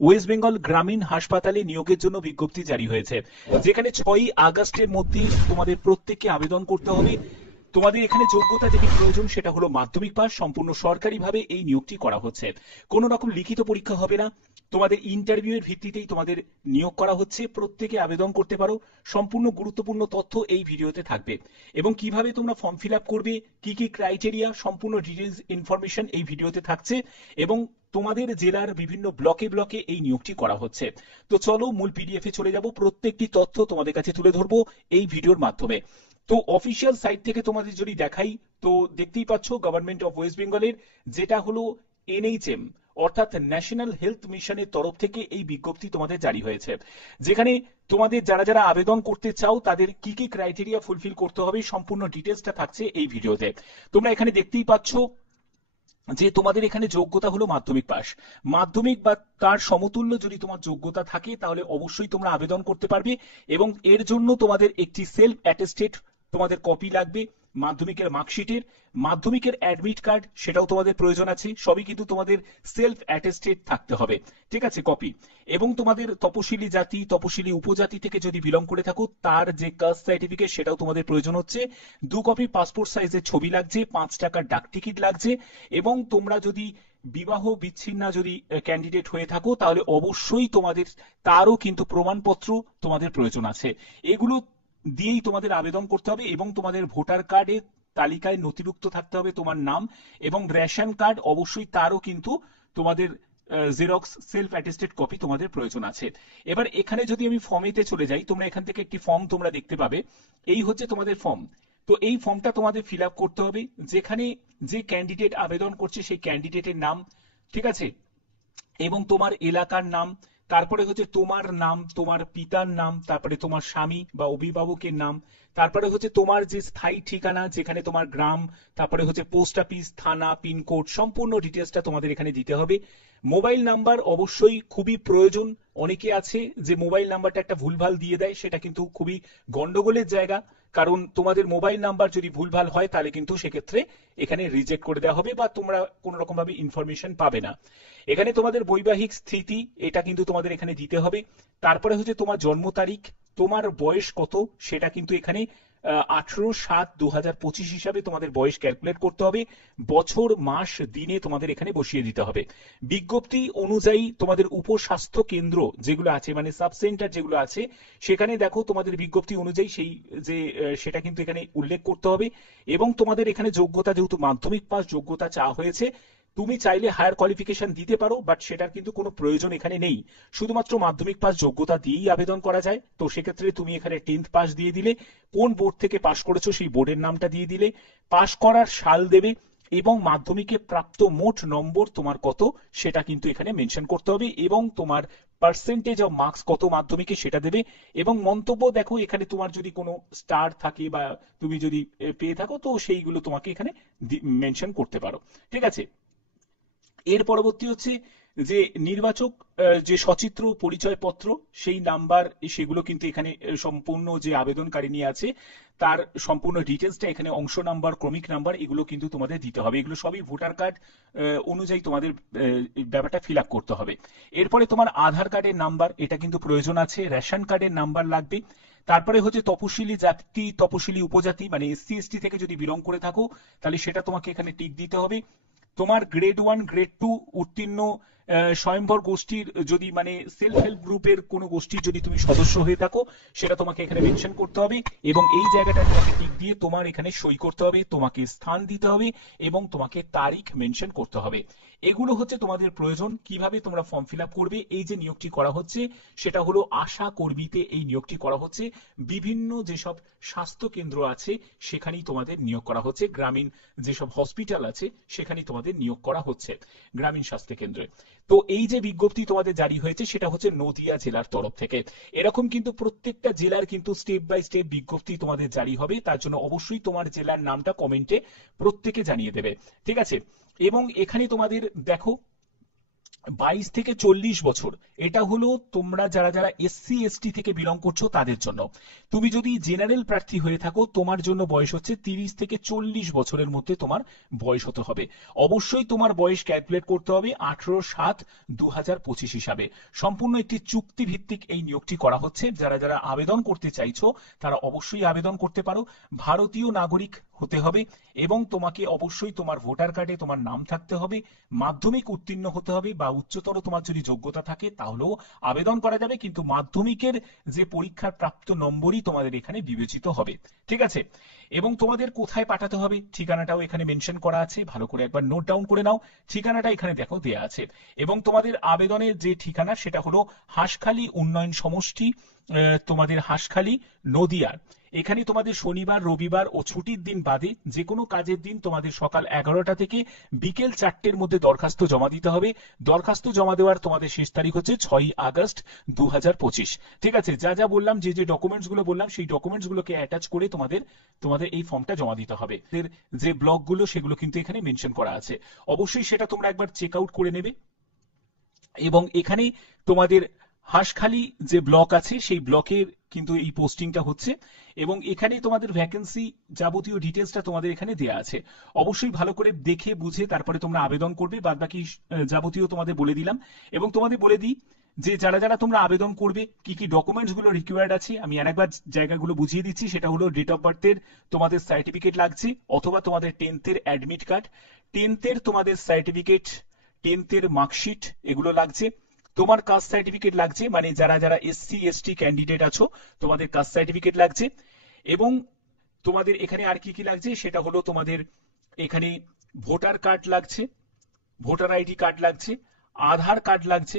West Bengal গ্রামীণ হাসপাতালে নিয়োগের জন্য বিজ্ঞপ্তি জারি হয়েছে, যেখানে 6 আগস্টের মধ্যে তোমাদের প্রত্যেককে আবেদন করতে হবে। তোমাদের এখানে যোগ্যতা যেটি প্রয়োজন সেটা হলো মাধ্যমিক পাস। সম্পূর্ণ সরকারিভাবে এই নিয়োগটি করা হচ্ছে, কোনো রকম লিখিত পরীক্ষা হবে না। তোমাদের ইন্টারভিউ এর ভিত্তিতেই তোমাদের নিয়োগ করা হচ্ছে। প্রত্যেকে আবেদন করতে পারো। সম্পূর্ণ গুরুত্বপূর্ণ তথ্য এই ভিডিওতে থাকবে, এবং কিভাবে তোমরা ফর্ম ফিল আপ করবে, কি কি ক্রাইটেরিয়া, সম্পূর্ণ ডিটেলস ইনফরমেশন এই ভিডিওতে থাকছে। এবং তোমাদের জেলার বিভিন্ন ব্লকে ব্লকে এই নিয়োগটি করা হচ্ছে। তো চলো মূল পিডিএফ এ চলে যাব, প্রত্যেকটি তথ্য তোমাদের কাছে তুলে ধরবো এই ভিডিওর মাধ্যমে। তো অফিসিয়াল সাইট থেকে তোমাদের যদি দেখাই, তো দেখতেই পাচ্ছ গভর্নমেন্ট অফ ওয়েস্ট বেঙ্গলের, যেটা হলো এনএইচএম অর্থাৎ ন্যাশনাল হেলথ মিশনের তরফ থেকে এই বিজ্ঞপ্তি তোমাদের জারি হয়েছে, যেখানে তোমাদের যারা যারা আবেদন করতে চাও তাদের কি কি ক্রাইটেরিয়া ফুলফিল করতে হবে সম্পূর্ণ ডিটেলসটা থাকছে এই ভিডিওতে। তোমরা এখানে দেখতেই পাচ্ছ যে তোমাদের এখানে যোগ্যতা হলো মাধ্যমিক পাস। মাধ্যমিক বা তার সমতুল্য যদি তোমার যোগ্যতা থাকে তাহলে অবশ্যই তোমরা আবেদন করতে পারবে, এবং এর জন্য তোমাদের একটি সেলফ অ্যাটেস্টেড তোমাদের কপি লাগবে মাধ্যমিকের মার্কশিটের। মাধ্যমিকের অ্যাডমিট কার্ড সেটাও তোমাদের প্রয়োজন আছে, সবই কিন্তু তোমাদের সেলফ অ্যাটেস্টেড থাকতে হবে, ঠিক আছে, কপি। এবং তোমাদের তপশিলি জাতি তপশিলি উপজাতি থেকে যদি বিলং করে থাকো তার যে কাস্ট সার্টিফিকেট সেটাও তোমাদের প্রয়োজন হচ্ছে। 2 কপি পাসপোর্ট সাইজের ছবি লাগছে, 5 টাকার ডাক টিকিট লাগছে। এবং তোমরা যদি বিবাহ বিচ্ছিন্ন যদি ক্যান্ডিডেট হয়ে থাকো তাহলে অবশ্যই তোমাদের তারও কিন্তু প্রমাণপত্র তোমাদের প্রয়োজন আছে। এগুলো দিয়েই তোমাদের আবেদন করতে হবে, এবং তোমাদের ভোটার কার্ডে তালিকায় নথিভুক্ত থাকতে হবে তোমার নাম, এবং রেশন কার্ড অবশ্যই তারও কিন্তু তোমাদের জেরক্স সেলফ অ্যাটেস্টেড কপি তোমাদের প্রয়োজন আছে। এবার এখানে যদি আমি ফর্মেতে চলে যাই, তোমরা এখান থেকে একটি ফর্ম তোমরা দেখতে পাবে। এই হচ্ছে তোমাদের ফর্ম। তো এই ফর্মটা তোমাদের ফিল আপ করতে হবে, যেখানে যে ক্যান্ডিডেট আবেদন করছে সেই ক্যান্ডিডেটের নাম, ঠিক আছে, এবং তোমার এলাকার নাম, তারপরে হচ্ছে তোমার নাম, তোমার পিতার নাম, তারপরে তোমার স্বামী বা অভিভাবকের নাম, তারপরে হচ্ছে তোমার যে স্থায়ী ঠিকানা যেখানে তোমার গ্রাম, তারপরে হচ্ছে পোস্ট অফিস, থানা, পিনকোড, সম্পূর্ণ ডিটেলসটা তোমাদের এখানে দিতে হবে। মোবাইল নাম্বার অবশ্যই খুবই প্রয়োজন। অনেকে আছে যে মোবাইল নাম্বারটা একটা ভুলভাল দিয়ে দেয়, সেটা কিন্তু খুবই গন্ডগোলের জায়গা। কারণ তোমাদের মোবাইল নাম্বার যদি ভুলভাল হয় তাহলে কিন্তু সেক্ষেত্রে এখানে রিজেক্ট করে দেওয়া হবে, বা তোমরা কোনো রকম ভাবে ইনফরমেশন পাবে না। এখানে তোমাদের বৈবাহিক স্থিতি এটা কিন্তু তোমাদের এখানে দিতে হবে। তারপরে হচ্ছে তোমার জন্ম তারিখ, তোমার বয়স কত সেটা কিন্তু এখানে 18/7/2025 হিসাবে তোমাদের বয়স ক্যালকুলেট করতে হবে। বছর মাস দিনে তোমাদের এখানে বসিয়ে দিতে হবে। বিজ্ঞপ্তি অনুযায়ী তোমাদের উপস্বাস্থ্য কেন্দ্র যেগুলো আছে, মানে সাব সেন্টার যেগুলো আছে, সেখানে দেখো তোমাদের বিজ্ঞপ্তি অনুযায়ী সেই যে সেটা কিন্তু এখানে উল্লেখ করতে হবে। এবং তোমাদের এখানে যোগ্যতা যেহেতু মাধ্যমিক পাস যোগ্যতা চাওয়া হয়েছে, তুমি চাইলে হায়ার কোয়ালিফিকেশন দিতে পারো, বাট সেটার কিন্তু কোনো প্রয়োজন এখানে নেই। শুধুমাত্র মাধ্যমিক পাস যোগ্যতা দিয়েই আবেদন করা যায়। তো সেক্ষেত্রে তুমি এখানে 10th পাস দিয়ে দিলে, কোন বোর্ড থেকে পাশ করেছো সেই বোর্ডের নামটা দিয়ে দিলে, পাশ করার সাল দেবে, এবং মাধ্যমিকে প্রাপ্ত মোট নম্বর তোমার কত সেটা কিন্তু এখানে মেনশন করতে হবে, এবং তোমার পার্সেন্টেজ অফ মার্কস কত মাধ্যমিকে সেটা দেবে। এবং মন্তব্য দেখো, এখানে তোমার যদি কোনো স্টার থাকে বা তুমি যদি পেয়ে থাকো তো সেইগুলো তোমাকে এখানে মেনশন করতে পারো, ঠিক আছে। এর পরবর্তী হচ্ছে যে নির্বাচক যে সচিত্র পরিচয়পত্র সেই নাম্বার, সেগুলো কিন্তু এখানে সম্পূর্ণ যে আবেদনকারী নিয়ে আছে তার সম্পূর্ণ ডিটেলসটা এখানে অংশ নাম্বার, ক্রমিক নাম্বার, এগুলো কিন্তু তোমাদের দিতে হবে। এগুলো সবই ভোটার কার্ড অনুযায়ী তোমাদের ব্যাপারটা ফিল আপ করতে হবে। এরপরে তোমার আধার কার্ডের নাম্বার এটা কিন্তু প্রয়োজন আছে, রেশন কার্ডের নাম্বার লাগবে। তারপরে হচ্ছে তপশিলি জাতি তপশিলি উপজাতি, মানে SC ST থেকে যদি বিলং করে থাকো তাহলে সেটা তোমাকে এখানে টিক দিতে হবে। তোমার গ্রেড 1 গ্রেড 2 উত্তীর্ণ স্বয়ম্ভর গোষ্ঠীর যদি মানে সেলফ হেল্প গ্রুপের কোনো গোষ্ঠীর যদি তুমি সদস্য হয়ে থাকো সেটা তোমাকে এখানে মেনশন করতে হবে, এবং এই জায়গাটা তোমাকে টিক দিয়ে তোমার এখানে সই করতে হবে, তোমাকে স্থান দিতে হবে, এবং তোমাকে তারিখ মেনশন করতে হবে। এগুলো হচ্ছে তোমাদের প্রয়োজন। কিভাবে তোমরা ফর্ম ফিল আপ করবে, এই যে নিয়োগটি করা হচ্ছে সেটা হলো আশা কর্মীতে এই নিয়োগটি করা হচ্ছে। বিভিন্ন যেসব স্বাস্থ্য কেন্দ্র আছে সেখানেই তোমাদের নিয়োগ করা হচ্ছে, গ্রামীণ যেসব হসপিটাল আছে সেখানেই তোমাদের নিয়োগ করা হচ্ছে গ্রামীণ স্বাস্থ্য কেন্দ্রে। তো এই যে বিজ্ঞপ্তি তোমাদের জারি হয়েছে সেটা হচ্ছে নদিয়া জেলার তরফ থেকে। এরকম কিন্তু প্রত্যেকটা জেলার কিন্তু স্টেপ বাই স্টেপ বিজ্ঞপ্তি তোমাদের জারি হবে, তার জন্য অবশ্যই তোমার জেলার নামটা কমেন্টে প্রত্যেকে জানিয়ে দেবে, ঠিক আছে। এবং এখানে তোমাদের দেখো 22 থেকে 40 বছর, এটা হলো তোমরা যারা যারা এসসি এসটি থেকে বিলং করছো তাদের জন্য। তুমি যদি জেনারেল প্রার্থী হয়ে থাকো তোমার জন্য বয়স হচ্ছে 30 থেকে 40 বছরের মধ্যে তোমার বয়স হতে হবে। অবশ্যই তোমার বয়স ক্যালকুলেট করতে হবে 18/7/2025 হিসাবে। সম্পূর্ণ একটি চুক্তি ভিত্তিক এই নিয়োগটি করা হচ্ছে। যারা যারা আবেদন করতে চাইছো তারা অবশ্যই আবেদন করতে পারো। ভারতীয় নাগরিক হতে হবে এবং তোমাকে অবশ্যই তোমার ভোটার কার্ডে তোমার নাম থাকতে হবে, মাধ্যমিক উত্তীর্ণ হতে হবে বা উচ্চতর তোমার যদি যোগ্যতা থাকে তাহলেও আবেদন করা যাবে, কিন্তু মাধ্যমিকের যে পরীক্ষার প্রাপ্ত নম্বরই তোমাদের এখানে বিবেচিত হবে। ঠিক আছে, এবং তোমাদের কোথায় পাঠাতে হবে ঠিকানাটাও এখানে মেনশন করা আছে, ভালো করে একবার নোট ডাউন করে নাও। ঠিকানাটা এখানে দেখো দেয়া আছে, এবং তোমাদের আবেদনের যে ঠিকানা সেটা হলো হাঁসখালি উন্নয়ন সমষ্টি, তোমাদের হাঁসখালি নদিয়া। এখানে তোমাদের শনিবার রবিবার ও ছুটির দিন বাদে যে কোনো কাজের দিন তোমাদের সকাল 11টা থেকে বিকেল 4টের মধ্যে দরখাস্ত জমা দিতে হবে। দরখাস্ত জমা দেওয়ার তোমাদের শেষ তারিখ হচ্ছে 6ই আগস্ট 2025। ঠিক আছে, যা যা বললাম, যে যে ডকুমেন্টস গুলো বললাম সেই ডকুমেন্টস গুলোকে অ্যাটাচ করে তোমাদের এই ফর্মটা জমা দিতে হবে। যে ব্লকগুলো সেগুলো কিন্তু এখানে মেনশন করা আছে, অবশ্যই সেটা তোমরা একবার চেক আউট করে নেবে। এবং এখানে তোমাদের হাঁসখালি যে ব্লক আছে সেই ব্লকের কিন্তু এই পোস্টিংটা হচ্ছে, এবং এখানে তোমাদের ভ্যাকেন্সি যাবতীয় ডিটেলসটা তোমাদের এখানে দেয়া আছে। অবশ্যই ভালো করে দেখে বুঝে তারপরে তোমরা আবেদন করবে। বাদবাকি যাবতীয় তোমাদের বলে দিলাম, এবং তোমাদের বলে দিই যে যারা যারা তোমরা আবেদন করবে কি কি ডকুমেন্টস গুলো রিকোয়ার্ড আছে আমি আরেকবার জায়গাগুলো বুঝিয়ে দিচ্ছি। সেটা হলো ডেট অফ বার্থের তোমাদের সার্টিফিকেট লাগছে, অথবা তোমাদের 10th-এর অ্যাডমিট কার্ড, 10th-এর তোমাদের সার্টিফিকেট, 10th-এর মার্কশিট, এগুলো লাগছে। তোমার কাস্ট সার্টিফিকেট লাগছে, মানে যারা যারা এসসি এসটি ক্যান্ডিডেট আছো তোমাদের কাস্ট সার্টিফিকেট লাগছে। এবং তোমাদের এখানে আর কি কি লাগছে সেটা হলো তোমাদের এখানে ভোটার কার্ড লাগছে, ভোটার আইডি কার্ড লাগছে, আধার কার্ড লাগছে,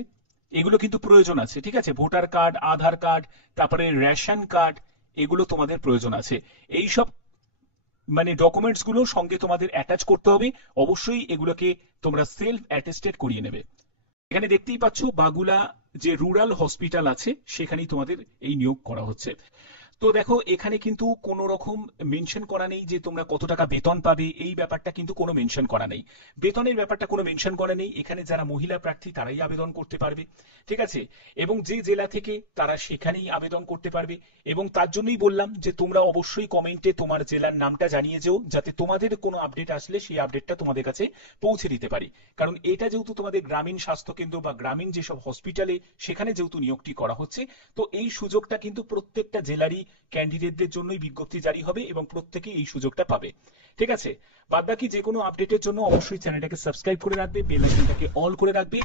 এগুলো কিন্তু প্রয়োজন আছে। ঠিক আছে, ভোটার কার্ড, আধার কার্ড, তারপরে রেশন কার্ড, এগুলো তোমাদের প্রয়োজন আছে। এই সব মানে ডকুমেন্টস গুলো সঙ্গে তোমাদের অ্যাটাচ করতে হবে। অবশ্যই এগুলোকে তোমরা সেলফ অ্যাটেস্টেড করিয়ে নেবে। এখানে দেখতেই পাচ্ছ বাগুলা যে রুরাল হসপিটাল আছে সেখানেই তোমাদের এই নিয়োগ করা হচ্ছে। তো দেখো এখানে কিন্তু কোনো রকম মেনশন করা নেই যে তোমরা কত টাকা বেতন পাবে, এই ব্যাপারটা কিন্তু কোনো মেনশন করা নেই। বেতনের ব্যাপারটা কোনো মেনশন করা নেই। এখানে যারা মহিলা প্রার্থী তারাই আবেদন করতে পারবে। ঠিক আছে, এবং যে জেলা থেকে তারা সেখানেই আবেদন করতে পারবে। এবং তার জন্যই বললাম যে তোমরা অবশ্যই কমেন্টে তোমার জেলার নামটা জানিয়ে যেও, যাতে তোমাদের কোনো আপডেট আসলে সেই আপডেটটা তোমাদের কাছে পৌঁছে দিতে পারি। কারণ এটা যেহেতু তোমাদের গ্রামীণ স্বাস্থ্যকেন্দ্র বা গ্রামীণ যেসব হসপিটালে সেখানে যেহেতু নিয়োগটি করা হচ্ছে, তো এই সুযোগটা কিন্তু প্রত্যেকটা জেলারই ক্যান্ডিডেটদের জন্যই বিজ্ঞপ্তি জারি হবে এবং প্রত্যেকেই এই সুযোগটা পাবে। ঠিক আছে, বাদবাকি যে কোনো আপডেটের জন্য অবশ্যই চ্যানেলটাকে সাবস্ক্রাইব করে রাখবে, বেল আইকনটাকে অল করে রাখবে।